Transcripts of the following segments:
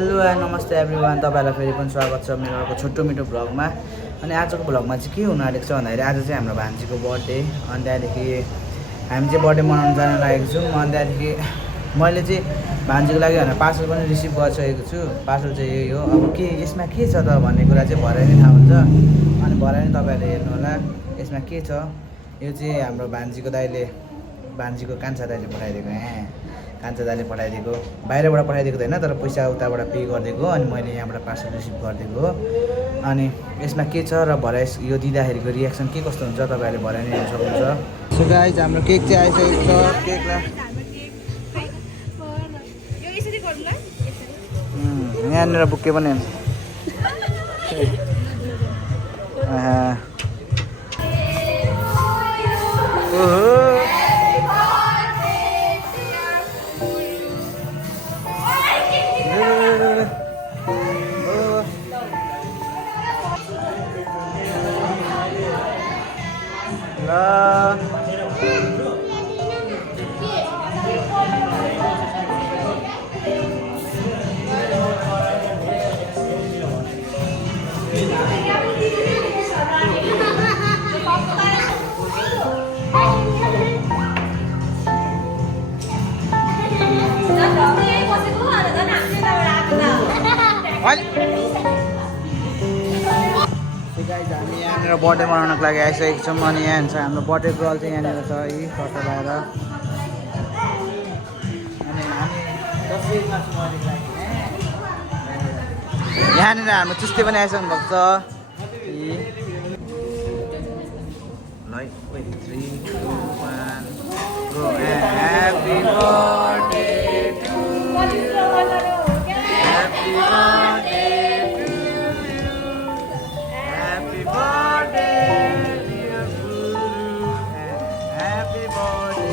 Hello नमस्ते everyone, तपाईँहरूलाई फेरि पनि स्वागत छ मेरो अर्को छोटो मिठो भ्लगमा। अनि आजको भ्लगमा चाहिँ के हुन आँटेको छ भन्दाखेरि आज चाहिँ हाम्रो भान्जीको बर्थडे। अनि त्यहाँदेखि हामी चाहिँ बर्थडे मनाउन जान लागेको छौँ। अनि त्यहाँदेखि मैले चाहिँ भान्जीको लागि भनेर पार्सल पनि रिसिभ गरिसकेको छु। पार्सल चाहिँ यही हो। अब के यसमा के छ त भन्ने कुरा चाहिँ भरे नै थाहा हुन्छ। अनि भरे नै तपाईँहरूले हेर्नु होला यसमा के छ। यो चाहिँ हाम्रो भान्जीको दाइले, भान्जीको कान्छा दाइले पठाइदिएको। कान्छा दाइले पठाइदिएको, बाहिरबाट पठाइदिएको त होइन, तर पैसा उताबाट पे गरिदिएको। अनि मैले यहाँबाट पार्सल रिसिभ गरिदिएको हो। अनि यसमा के छ र भरे यो दिँदाखेरिको रियाक्सन के कस्तो हुन्छ तपाईँहरूले भरे नै हेर्न सक्नुहुन्छ। सो गाइज हाम्रो केक चाहिँ आइसकेको छ। केकलाई यहाँनिर बुके पनि हामी यहाँनिर बर्थडे मनाउनको लागि आइसकेको छौँ। अनि यहाँ छ हाम्रो बर्थडे गर्ल चाहिँ यहाँनिर छ यी सर्ट लगाएर। अनि हामी यहाँनिर हाम्रो चुस्ते पनि आइसक्नु भएको छ। ल 3 2 1 go. Happy birthday to you, happy birthday to you, happy birthday dear Guru, happy birthday.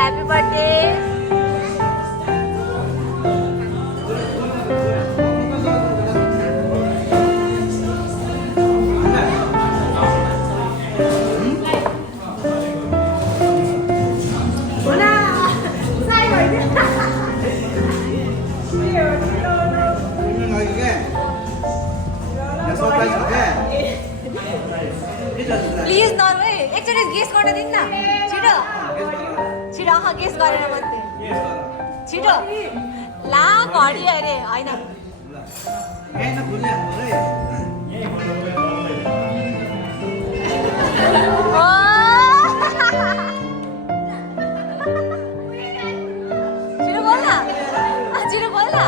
Happy birthday. Please not wait. Actually guess गर्न दिनु न। छिटो छिटो गेस गरेर मात्रै छिटो ला घडी अरे होइन। छिटो बोल न, छिटो बोल न।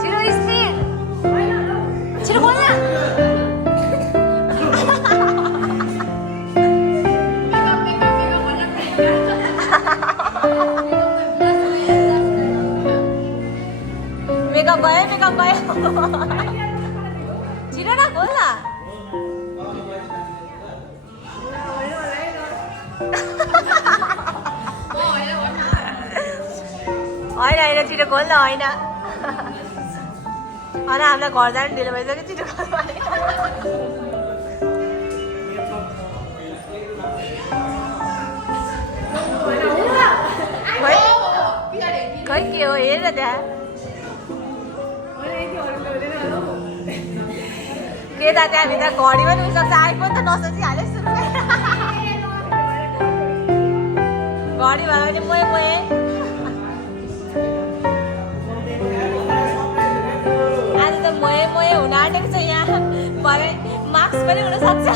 छिटो स्पिड, छिटो बोल न। मेकअप गयो, मेकअप गयो। छिटो न बोल न। होइन होइन छिटो खोल न। होइन होइन हामीलाई घर जानु ढिलो भइसक्यो। छिटो खोल। खै के हो हेर त्यहाँ। यता त्यहाँभित्र घडी पनि हुनसक्छ आइफोन त नसोचिहाले सुरु घडी भयो भने मोए मोए आज त मोए मोए हुन आँटेको छ यहाँ भरे मार्क्स पनि हुनसक्छ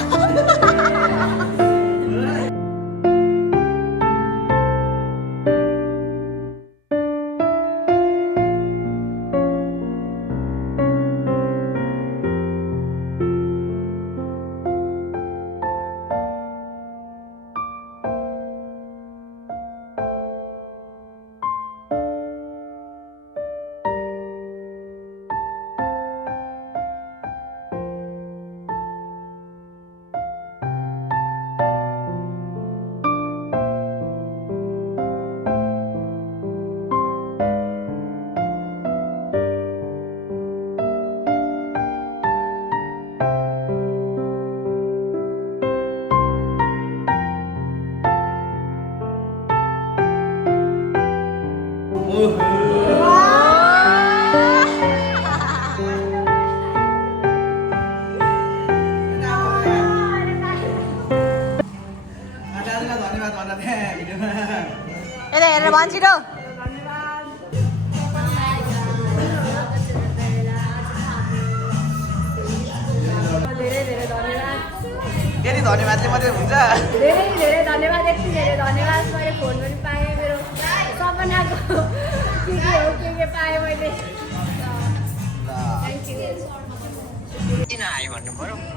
हेरेर भन्छ छिटो धेरै धन्यवादले मात्रै हुन्छ धेरै धेरै धन्यवाद यति धेरै धन्यवाद मैले फोन पनि पाएँ मेरो सपनाको के पाएँ मैले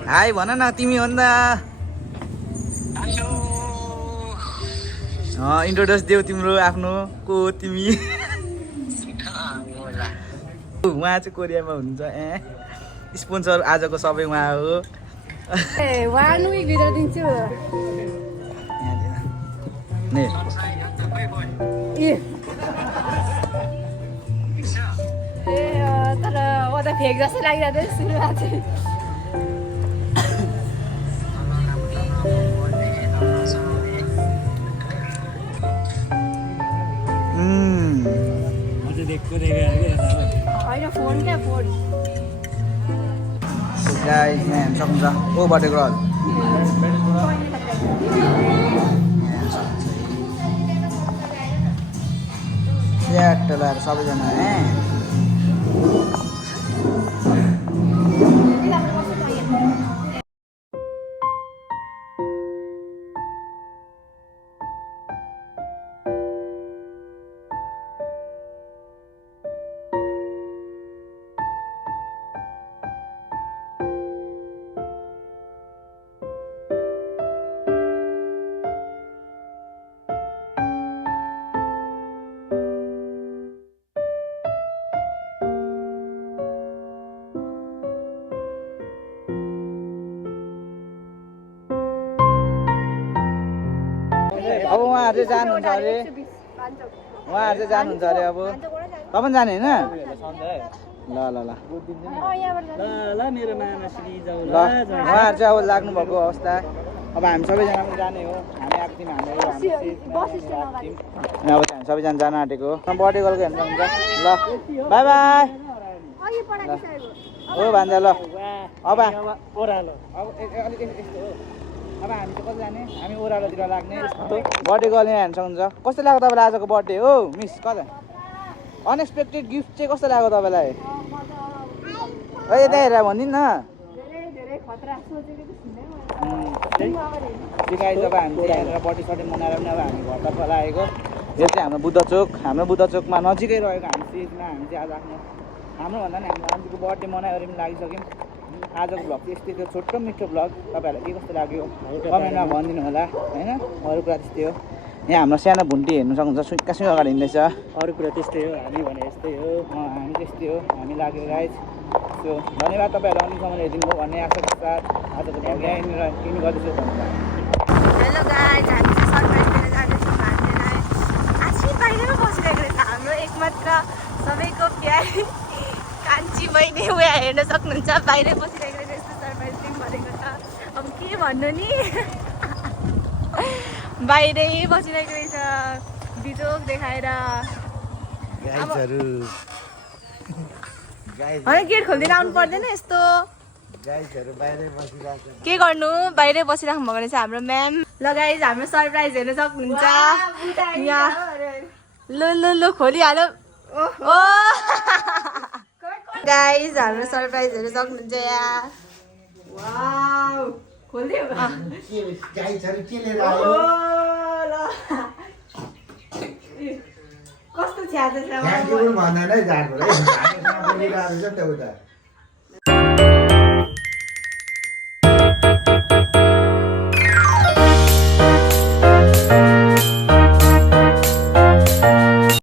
हाई भन न तिमी हो नि त इन्ट्रोड्युस देऊ तिम्रो आफ्नो को तिमी उहाँ चाहिँ कोरियामा हुनुहुन्छ स्पोन्सर आजको सबै उहाँ हो वान विक भित्र दिन्छु तर म त फेक जस्तो लागिरहेको थियो सुरुमा चाहिँ होइन फोन क्या फोन गाइस यहाँ हेर्न सक्नुहुन्छ ओ बर्थडे गर्ल स्याट लगाएर सबैजना अब उहाँहरू चाहिँ जानुहुन्छ अरे उहाँहरू चाहिँ जानुहुन्छ अरे अब तपाईँ पनि जाने होइन ल ल ल ल उहाँहरू चाहिँ अब लाग्नुभएको अवस्था अब हामी सबैजना पनि जाने हो हामी आएको थियौँ हाम्रो अब हामी सबैजना जान आँटेको बर्थडे गर्लको हेर्नु सक्नुहुन्छ ल बाई बाई हो भान्जा ल अब अब हामी चाहिँ कता जाने हामी ओह्रालोतिर लाग्ने बर्थडे गर्ने हेर्न सक्नुहुन्छ कस्तो लाग्यो तपाईँलाई आजको बर्थडे हो मिस कता अनएक्सपेक्टेड गिफ्ट चाहिँ कस्तो लाग्यो तपाईँलाई यता हेरेर भनिदिनु न गाइस अब हामी चाहिँ यहाँनिर बर्थडे सर्थडे मनाएर पनि अब हामी घरतर्फ लागेको यो चाहिँ हाम्रो बुद्ध चोकमा नजिकै रहेको हामी स्टेजमा हामी चाहिँ आज आफ्नो भन्दा नि हाम्रो आन्टीको बर्थडे मनाएर पनि लागिसक्यौँ आजको भ्लग चाहिँ यस्तै थियो छोटो मिठो भ्लग तपाईँहरूलाई के कस्तो लाग्यो कमेन्टमा भनिदिनु होला होइन अरू कुरा त्यस्तै हो यहाँ हाम्रो सानो भुन्टी हेर्नु सक्नुहुन्छ सुइँका अगाडि हिँड्दैछ अरू कुरा त्यस्तै हो हामी भने यस्तै हो हामी त्यस्तै हो हामी लाग्यो गाइस सो धन्यवाद तपाईँहरूलाई अहिलेसम्म हेरिदिनु भयो भन्ने आशाको साथ आजको भ्लग यहीँनिर इन गर्दैछु धन्यवाद हेलो गाइज हामी चाहिँ सरप्राइज लिएर जाँदैछौँ भान्जेलाई आछि बाहिरमै बसिरहेको रहेछ हाम्रो एकमात्र सबैको प्यारी कान्छी बहिनी उयो हेर्न सक्नुहुन्छ बाहिरै बसिरहेको रहेछ यस्तो सरप्राइज दिन भनेको छ अब के भन्नु नि बाहिरै बसिरहेको रहेछ बिजोक देखाएर होइन गेट खोलिदिएर आउनु पर्दैन यस्तो गाइजहरू बाहिरै बसिरहेको छ। के गर्नु बाहिरै बसिराख्नु भएको रहेछ हाम्रो म्याम। ल गाइज हाम्रो सरप्राइज हेर्न सक्नुहुन्छ यहाँ। लु खोलिहाल्यो। ओ गाइज हाम्रो सरप्राइज हेर्न सक्नुहुन्छ यहाँ। वाउ खोलिदियो गाइजहरू के लिएर आयो? कस्तो छ्याछ छ थ्याङ्क यू पनि भन्दैन है जाडको है। हामीसँग बोलिरहेको छ नि त उता।